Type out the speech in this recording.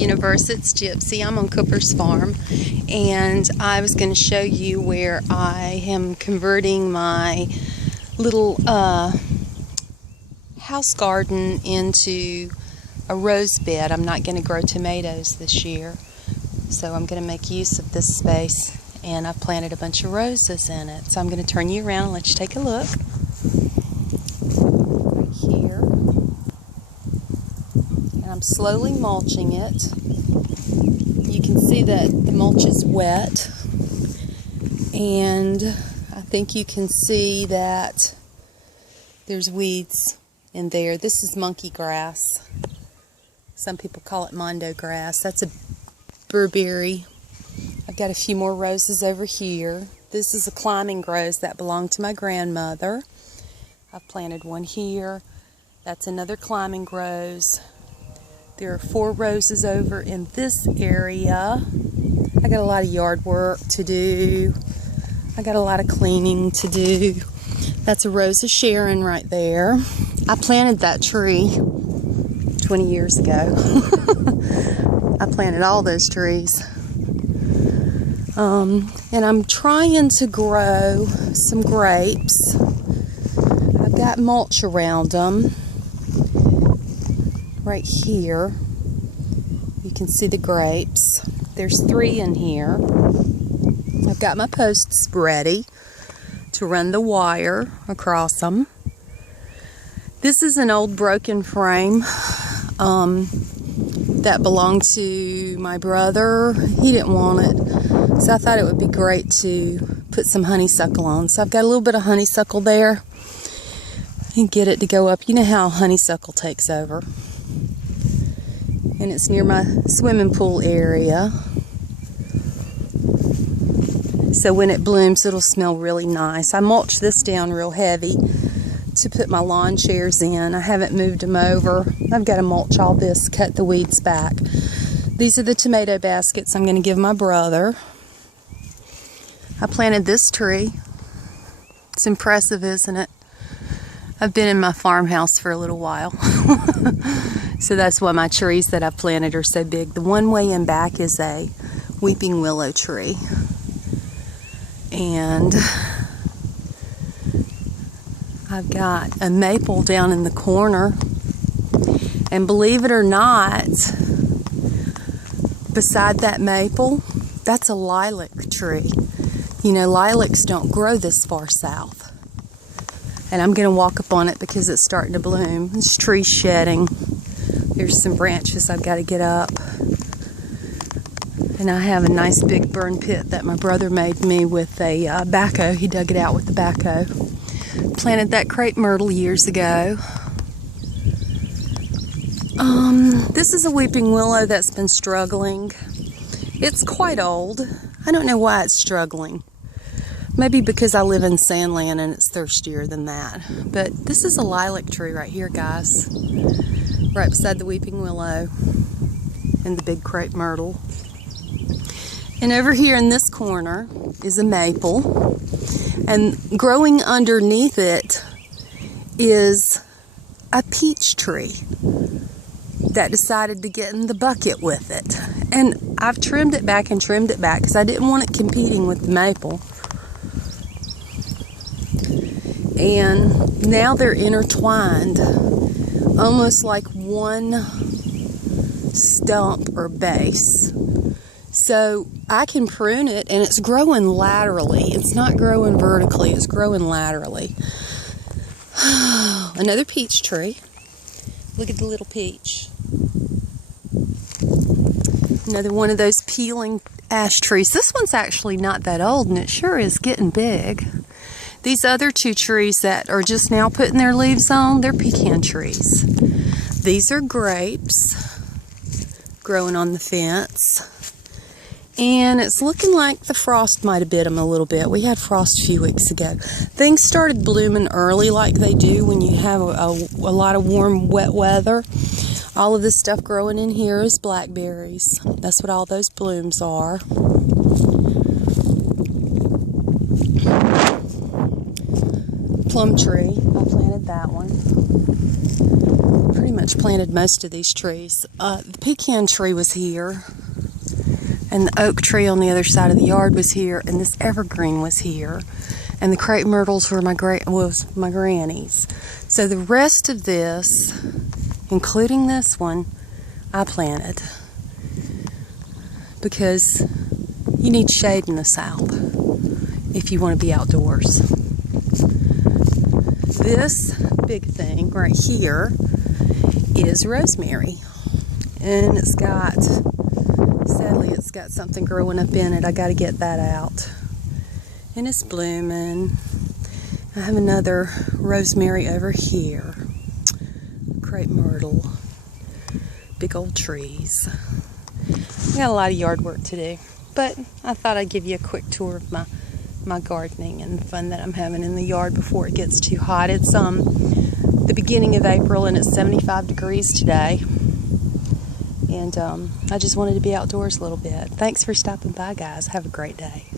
Universe. It's Gypsy. I'm on Cooper's Farm, and I was going to show you where I am converting my little house garden into a rose bed. I'm not going to grow tomatoes this year, so I'm going to make use of this space, and I've planted a bunch of roses in it. So I'm going to turn you around and let you take a look. Right here. I'm slowly mulching it. You can see that the mulch is wet, and I think you can see that there's weeds in there. This is monkey grass. Some people call it mondo grass. That's a burberry. I've got a few more roses over here. This is a climbing rose that belonged to my grandmother. I've planted one here. That's another climbing rose. There are 4 roses over in this area. I got a lot of yard work to do. I got a lot of cleaning to do. That's a rose of Sharon right there. I planted that tree 20 years ago. I planted all those trees. And I'm trying to grow some grapes. I've got mulch around them. Right here, you can see the grapes. There's 3 in here. I've got my posts ready to run the wire across them. This is an old broken frame that belonged to my brother. He didn't want it, so I thought it would be great to put some honeysuckle on. So I've got a little bit of honeysuckle there and get it to go up. You know how honeysuckle takes over. And it's near my swimming pool area. So when it blooms, it'll smell really nice. I mulched this down real heavy to put my lawn chairs in. I haven't moved them over. I've got to mulch all this, cut the weeds back. These are the tomato baskets I'm going to give my brother. I planted this tree. It's impressive, isn't it? I've been in my farmhouse for a little while. So that's why my trees that I've planted are so big. The one way in back is a weeping willow tree. And I've got a maple down in the corner. And believe it or not, beside that maple, that's a lilac tree. You know, lilacs don't grow this far south. And I'm going to walk up on it because it's starting to bloom. This tree's shedding. There's some branches I've got to get up. And I have a nice big burn pit that my brother made me with a backhoe. He dug it out with the backhoe. Planted that crepe myrtle years ago. This is a weeping willow that's been struggling. It's quite old. I don't know why it's struggling. Maybe because I live in sandland and it's thirstier than that. But this is a lilac tree right here, guys. Right beside the weeping willow and the big crepe myrtle. And over here in this corner is a maple. And growing underneath it is a peach tree that decided to get in the bucket with it. And I've trimmed it back and trimmed it back because I didn't want it competing with the maple. And now they're intertwined, almost like one stump or base. So I can prune it, and it's growing laterally. It's not growing vertically, it's growing laterally. Another peach tree. Look at the little peach. Another one of those peeling ash trees. This one's actually not that old, and it sure is getting big. These other 2 trees that are just now putting their leaves on, they're pecan trees. These are grapes growing on the fence. And it's looking like the frost might have bit them a little bit. We had frost a few weeks ago. Things started blooming early like they do when you have a lot of warm, wet weather. All of this stuff growing in here is blackberries. That's what all those blooms are. Plum tree. I planted that one. Pretty pretty much planted most of these trees. The pecan tree was here, and the oak tree on the other side of the yard was here, and this evergreen was here, and the crepe myrtles were my granny's. So the rest of this, including this one, I planted because you need shade in the South if you want to be outdoors. This big thing right here is rosemary, and sadly it's got something growing up in it. I got to get that out, and it's blooming. I have another rosemary over here, crepe myrtle, big old trees. I got a lot of yard work to do, but I thought I'd give you a quick tour of my gardening and the fun that I'm having in the yard before it gets too hot. It's the beginning of April, and it's 75 degrees today, and I just wanted to be outdoors a little bit. Thanks for stopping by, guys. Have a great day.